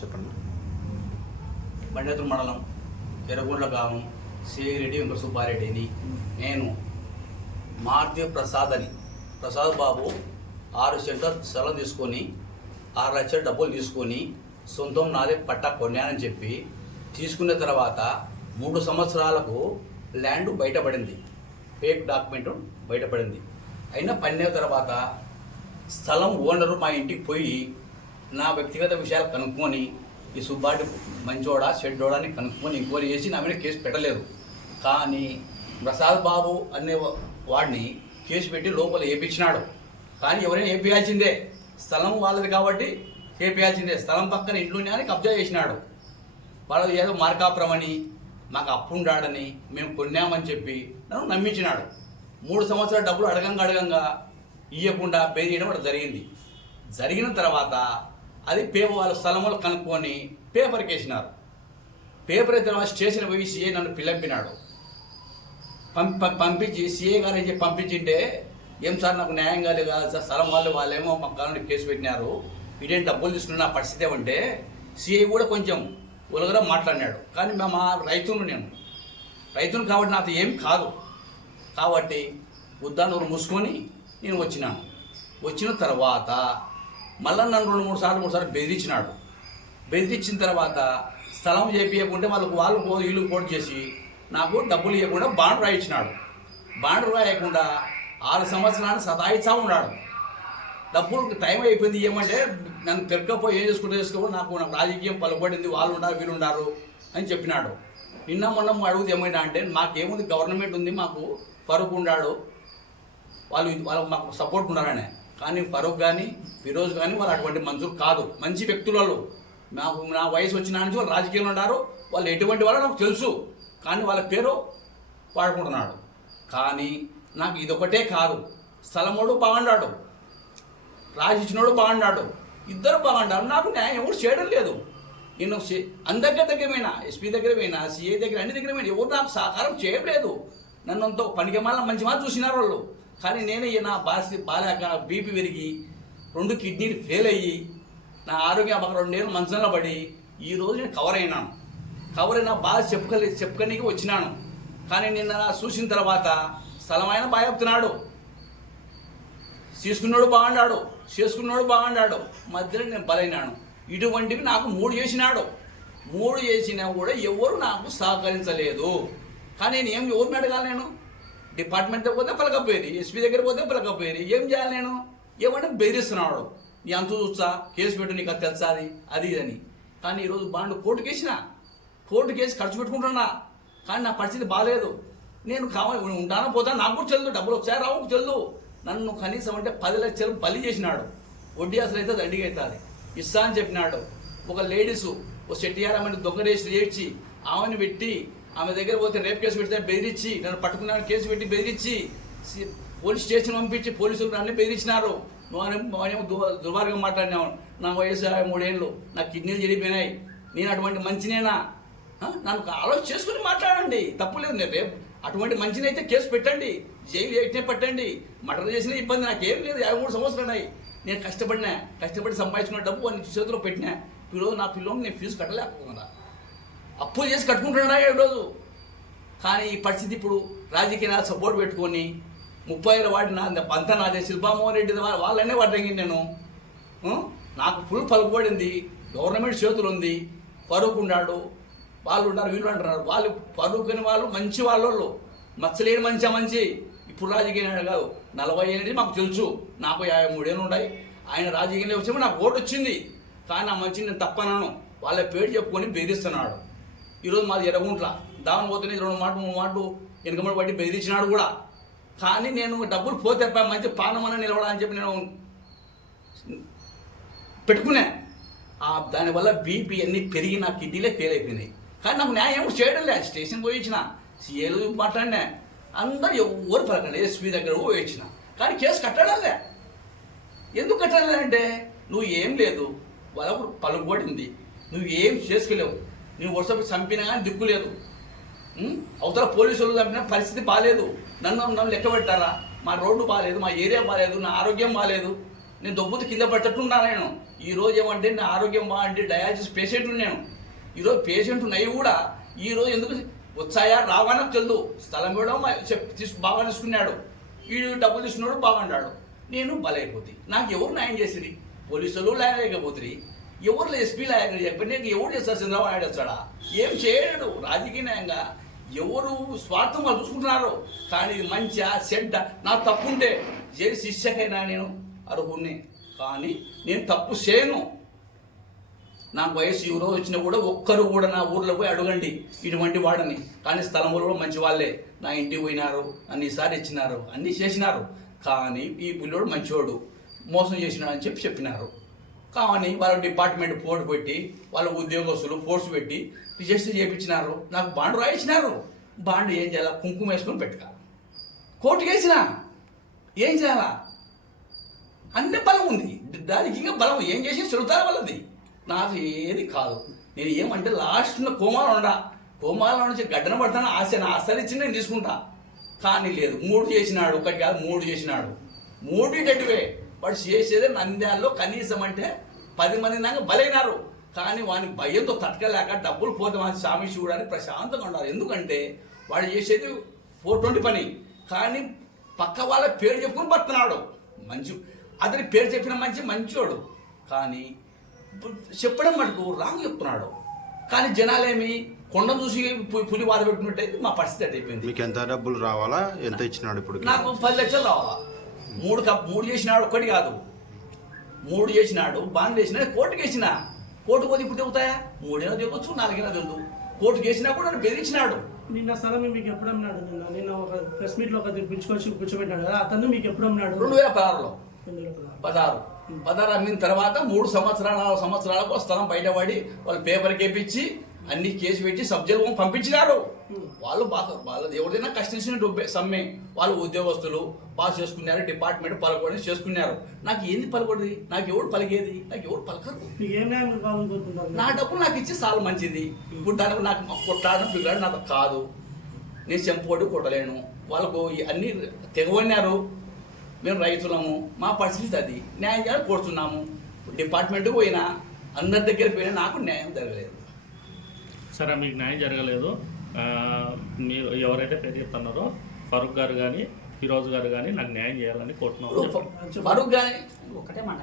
చెప్పండి. బండేతుల మండలం ఎర్రగొండ్ల గ్రామం సిరెడ్డి వెంకట సుబ్బారెడ్డిని నేను మారుతి ప్రసాద్ అని ప్రసాద్ బాబు ఆరు సెంటర్ స్థలం తీసుకొని ఆరు లక్షల డబ్బులు తీసుకొని సొంతం నాదే పట్టా కొన్నానని చెప్పి తీసుకున్న తర్వాత మూడు సంవత్సరాలకు ల్యాండ్ బయటపడింది. పేక్ డాక్యుమెంట్ బయటపడింది. అయినా పన్నే తర్వాత స్థలం ఓనరు మా ఇంటికి పోయి నా వ్యక్తిగత విషయాలు కనుక్కొని ఈ సుబ్బాటి మంచోడా చెడ్డోడా అని కనుక్కొని ఎంక్వైరీ చేసి నా మీద కేసు పెట్టలేదు. కానీ ప్రసాద్ బాబు అనే వాడిని కేసు పెట్టి లోపల వేయించినాడు కానీ ఎవరైనా వేపించాల్సిందే స్థలం వాళ్ళది కాబట్టి వేపించాల్సిందే స్థలం పక్కన ఇంట్లోనే అని కబ్జా చేసినాడు. వాళ్ళు ఏదో మార్కాపురం మాకు అప్పు ఉండాడని మేము కొన్నామని చెప్పి నన్ను నమ్మించినాడు. మూడు సంవత్సరాల డబ్బులు అడగంగా అడగంగా ఇవ్వకుండా పే చేయడం జరిగింది. జరిగిన తర్వాత అది పేపర్ వాళ్ళ స్థలములు కనుక్కొని పేపర్కి వేసినారు పేపర్ అయితే స్టేషన్ పోయి సీఏ నన్ను పిలంపినాడు. పం- పంపించి సీఏ గారు ఏం చెప్పి పంపించింటే ఏం సార్ నాకు న్యాయం కాలేదు కాదు సార్ స్థలం వాళ్ళు వాళ్ళేమో మా కాలంలో కేసు పెట్టినారు. ఇదేం డబ్బులు తీసుకున్న నా పరిస్థితి ఏమంటే సీఐ కూడా కొంచెం ఉలగరం మాట్లాడినాడు. కానీ మేము మా రైతును నేను. రైతును కాబట్టి నాతో ఏం కాదు. కాబట్టి ఉద్దానూరు మూసుకొని నేను వచ్చినాను. వచ్చిన తర్వాత మళ్ళీ నన్ను రెండు మూడు సార్లు మూడు సార్లు బెదిరించినాడు. బెదిరించిన తర్వాత స్థలం చేపియకుంటే వాళ్ళకు వాళ్ళు పో- వీళ్ళు పోటీ చేసి నాకు డబ్బులు ఇవ్వకుండా బాండ్ రాయించినాడు బాండ్ రాయకుండా ఆరు సంవత్సరాలు సదాయిస్తూ ఉన్నాడు. డబ్బులు టైం అయిపోయింది ఇవ్వమంటే నన్ను పెరకపోయి ఏం చేసుకుంటే చేసుకో నాకు నాకు రాజకీయం పలుపడింది వాళ్ళు ఉన్నారు వీళ్ళు అని చెప్పినాడు. నిన్న మొన్న అడుగుది ఏమైనా అంటే మాకేముంది గవర్నమెంట్ ఉంది మాకు ఫరూక్ ఉన్నాడు వాళ్ళు వాళ్ళు మాకు సపోర్ట్ ఉన్నారనే. కానీ ఫరూక్ కానీ ఫిరోజ్ కానీ వాళ్ళు అటువంటి మనుషులు కాదు. మంచి వ్యక్తులలో. వాళ్ళు నాకు నా వయసు వచ్చిన నుంచి వాళ్ళు రాజకీయంలో ఉన్నారు. వాళ్ళు ఎటువంటి వాళ్ళు నాకు తెలుసు. కానీ వాళ్ళ పేరు వాడుకుంటున్నాడు. కానీ నాకు ఇదొకటే కాదు. స్థలముడు బాగున్నాడు రాజిచ్చినోడు బాగున్నాడు ఇద్దరు బాగుంటారు నాకు న్యాయం ఎవరు చేయడం లేదు. నేను అందరికీ అందరి దగ్గర పోయినా ఎస్పీ దగ్గర పోయినా సిఐ దగ్గర అన్ని దగ్గర పోయినా ఎవరు నాకు సహకారం చేయలేదు నన్ను అంత పనికి మాల మంచి మాట చూసినారు వాళ్ళు. కానీ నేను ఈ నా బాసి బాలేక బీపీ పెరిగి రెండు కిడ్నీలు ఫెయిల్ అయ్యి నా ఆరోగ్యం ఒక రెండేళ్ళు మంచంలో పడి ఈ రోజు నేను కవర్ అయినాను. కవర్ అయినా బాధ చెప్పుకలే చెప్పుకనికి వచ్చినాను. కానీ నిన్న చూసిన తర్వాత స్థలమైన బాగా చెప్తున్నాడు. తీసుకున్నాడు బాగున్నాడు. చేసుకున్నాడు బాగున్నాడు. మధ్యలో నేను బలైనాను. ఇటువంటివి నాకు మూడు చేసినాడు. మూడు చేసినా కూడా ఎవరు నాకు సహకరించలేదు. కానీ నేను ఏం ఎవరిని అడగాలి నేను? డిపార్ట్మెంట్కి పోతే పలకపోయేది ఎస్పీ దగ్గర పోతే పలకపోయేది. ఏం చేయాలి నేను? ఏమంటే బెదిరిస్తున్నాడు. నీ అంత చూస్తా కేసు పెట్టు నీకు అది తెలుసా అది అది అని కానీ ఈరోజు బాండ్ కోర్టుకి కేసిన కోర్టు కేసు ఖర్చు పెట్టుకుంటున్నా. కానీ నా పరిస్థితి బాగాలేదు నేను కావాలి ఉంటానో పోతాను? నాకు కూడా తెలుదు డబ్బులు ఒకసారి రావు తెలుదు. నన్ను కనీసం అంటే పది లక్షలు బలి చేసినాడు. వడ్డీ అసలు అయితే దండిగా అవుతుంది. ఇస్తా అని చెప్పినాడు. ఒక లేడీస్ ఒక చెట్టియారమ్మని దొంగరేసి ఏడ్చి ఆమెను పెట్టి ఆమె దగ్గర పోతే రేప్ కేసు పెడితే బెదిరించి నన్ను పట్టుకున్నాను కేసు పెట్టి బెదిరించి పోలీస్ స్టేషన్ పంపించి పోలీసులు అన్ని బెదిరించినారు. నువ్వు దు- దుర్మార్గం మాట్లాడినావు. నా వయసు యాభై మూడేళ్ళు నా కిడ్నీలు చెడిపోయినాయి. నేను అటువంటి మంచినేనా? నన్ను ఆలోచన చేసుకుని మాట్లాడండి. తప్పులేదు నేను రేపు అటువంటి మంచినైతే కేసు పెట్టండి. జైలు ఎట్నే పెట్టండి. మర్డర్ చేసిన ఇబ్బంది నాకేం లేదు యాభై మూడు సంవత్సరాలు ఉన్నాయి. నేను కష్టపడినా కష్టపడి సంపాదించుకున్న డబ్బు అని చేతిలో పెట్టినా. ఈరోజు నా పిల్లలు నేను ఫీజు కట్టలేకపోతున్నా. అప్పులు చేసి కట్టుకుంటున్నా ఈరోజు కానీ ఈ పరిస్థితి ఇప్పుడు రాజకీయ సపోర్ట్ పెట్టుకొని ముప్పై ఏళ్ళ వాడి నా అంతా నాదే శిల్పామోహన్ రెడ్డి వాళ్ళనే వాడికి నేను. నాకు ఫుల్ పలుకుబడింది. గవర్నమెంట్ చేతులు ఉంది. ఫరూక్ ఉన్నాడు వాళ్ళు ఉన్నారు వీళ్ళు అంటున్నారు. వాళ్ళు ఫరూక్ అని వాళ్ళు మంచి వాళ్ళు మచ్చలేని మంచి మంచి. ఇప్పుడు రాజకీయ కాదు. నలభై అనేది మాకు తెలుసు. నాకు యాభై మూడేళ్ళు ఉన్నాయి. ఆయన రాజకీయంలో వచ్చేప్పుడు నాకు ఓటు వచ్చింది. కానీ ఆ మంచి నేను తప్పనను. వాళ్ళ పేరు చెప్పుకొని బెదిరిస్తున్నాడు. ఈరోజు మాది ఎర్రగుంట్ల. దావన పోతేనే రెండు మాట మూడు మాటలు వెనుకబడి బట్టి బెదిరించినాడు కూడా. కానీ నేను డబ్బులు పోతే పా- మంచి పానమని నిలవడానికి చెప్పి నేను పెట్టుకునే. ఆ దానివల్ల బీపీ అన్నీ పెరిగి నా కిడ్నీలే ఫెయిల్ అయిపోయినాయి. కానీ నాకు న్యాయం ఎవరు చేయడం లేదు. స్టేషన్ పోయి ఇచ్చిన. సీఏలు మాట్లాడినా. అందరు ఎవరు పలకండి ఎస్పీ దగ్గర పోయి ఇచ్చిన. కానీ కేసు కట్టడంలే ఎందుకు కట్టాలంటే నువ్వు ఏం లేదు. వాళ్ళకు పలుకుబడింది నువ్వు ఏం చేసుకోలేవు నేను వర్షపు చంపినా కానీ దిక్కు లేదు. అవతల పోలీసులు చంపిన పరిస్థితి బాగాలేదు నన్ను నన్ను లెక్క పెట్టారా మా రోడ్డు బాగాలేదు మా ఏరియా బాగాలేదు నా ఆరోగ్యం బాగాలేదు నేను దొబ్బుతూ కింద పట్టట్టున్నా నేను. ఈ రోజు ఏమంటే నా ఆరోగ్యం బాగంటే డయాలసిస్ పేషెంట్ నేను. ఈరోజు పేషెంట్ ఉన్నాయి కూడా. ఈ రోజు ఎందుకు వచ్చాయా? రావానో నాకు తెలియదు స్థలం ఇవ్వడం చెప్ బాగా తీసుకున్నాడు. వీడు డబ్బులు తీసుకున్నాడు బాగున్నాడు. నేను బలైపోతుంది నాకు ఎవరు న్యాయం చేసింది పోలీసులు లేకపోతుంది ఎవరు ఎస్పీ లాయర్ చెప్పండి నీకు ఎవరు చేస్తారు చంద్రబాబు నాయుడు వస్తాడా? ఏం చేయడు. రాజకీయ న్యాయంగా ఎవరు స్వార్థం వాళ్ళు చూసుకుంటున్నారు. కానీ ఇది మంచిగా చెడ్డ నా తప్పుంటే జైలు శిక్షకైనా నేను అర్హుణ్ణి. కానీ నేను తప్పు చేయను. నాకు వయసు ఈ రోజు వచ్చినా కూడా ఒక్కరు కూడా నా ఊర్లో పోయి అడగండి. ఇటువంటి వాడని. కానీ స్థలంలో కూడా మంచి వాళ్ళే. నా ఇంటికి పోయినారు అన్ని ఈసారి ఇచ్చినారు అన్నీ చేసినారు. కానీ ఈ పిల్లోడు మంచివాడు మోసం చేసినాడు అని చెప్పి చెప్పినారు. కానీ వాళ్ళ డిపార్ట్మెంట్ పోటు పెట్టి వాళ్ళ ఉద్యోగస్తులు ఫోర్స్ పెట్టి రిజిస్టర్ చేయించినారు నాకు బాండ్ రాయించినారు బాండ్ ఏం చేయాలా? కుంకుమ వేసుకొని పెట్టుక. కోర్టు వేసిన ఏం చేయాలా? అన్ని బలం ఉంది. దానికి ఇంకా బలం ఏం చేసి చెడుతారు వాళ్ళది? నాకు ఏది కాదు. నేను ఏమంటే లాస్ట్ కోమాలో ఉండా. కోమాలో నుంచి గడ్డన పడతాను. ఆశ నా ఆశలిచ్చి నేను తీసుకుంటా. కానీ లేదు. మూడు చేసినాడు. ఒకటి కాదు మూడు చేసినాడు. మూడు డెడ్వే వాడు చేసేదే నంద్యాలలో కనీసం అంటే పది మంది దాకా బలైనారు. కానీ వాని భయంతో తట్టుకోలేక డబ్బులు పోతామని స్వామి చూడడానికి ప్రశాంతంగా ఉండాలి ఎందుకంటే వాడు చేసేది ఫోర్ ట్వంటీ పని. కానీ పక్క వాళ్ళ పేరు చెప్పుకొని బతున్నాడు మంచి అతని పేరు చెప్పిన మంచి మంచోడు. కానీ చెప్పడం మటుకు రాంగ్ చెప్తున్నాడు. కానీ జనాలేమి కొండ చూసి పులి బాధ పెట్టుకున్నట్టయితే మా పరిస్థితి అయిపోయింది. మీకు ఎంత డబ్బులు రావాలా? ఎంత ఇచ్చినాడు ఇప్పుడు నాకు పది లక్షలు రావాలా? మూడు కప్ మూడు చేసినాడు ఒక్కటి కాదు. మూడు చేసినాడు బాండ్ చేసినాడు కోర్టుకి వేసిన. కోర్టు పోతే ఇప్పుడు చెబుతాయా మూడేనా దిగొచ్చు నాలుగైనా తెలుదు కోర్టుకి వేసినా కూడా నన్ను బెదిరించినాడు. నిన్న స్థలం మీకు ఎప్పుడు అమ్మినాడు? నిన్న నిన్న ఒక ప్రెస్ మీట్లో ఒక పిలుచుకొచ్చి కూర్చోబెట్టాడు కదా అతను మీకు ఎప్పుడు అమ్మినాడు? రెండు వేల పదహారులో. పదహారు. పదహారు. అమ్మిన తర్వాత మూడు సంవత్సరాల నాలుగు సంవత్సరాలకు స్థలం బయటపడి వాళ్ళు పేపర్ కేపించి అన్ని కేసు పెట్టి సబ్జెక్టు పంపించినారు. వాళ్ళు బాగా వాళ్ళది ఎవరిదైనా కష్టించిన డబ్బే సమ్మె. వాళ్ళు ఉద్యోగస్తులు పాస్ చేసుకున్నారు డిపార్ట్మెంట్ పలకొని చేసుకున్నారు. నాకు ఏంది పలకొడది నాకు ఎవడు పలికేది? నాకు ఎవడు పలకరు. నా డబ్బులు నాకు ఇచ్చి చాలా మంచిది. ఇప్పుడు దానికి నాకు కొట్టాడడం పిల్లాడు నాకు కాదు. నేను చెంపోడు కొట్టలేను. వాళ్ళకు అన్ని తెగవన్నారు. మేము రైతులము. మా పరిస్థితి అది. న్యాయం చేయాలి కోరుతున్నాము. డిపార్ట్మెంట్కి పోయినా అందరి దగ్గరికి పోయినా నాకు న్యాయం జరగలేదు. సరే మీకు న్యాయం జరగలేదు. మీరు ఎవరైతే పేరు చెప్తున్నారో ఫరూక్ గారు కానీ ఫిరోజ్ గారు కానీ నాకు న్యాయం చేయాలని కోరుతున్నాను ఫరూక్ గారు ఒకటే మాట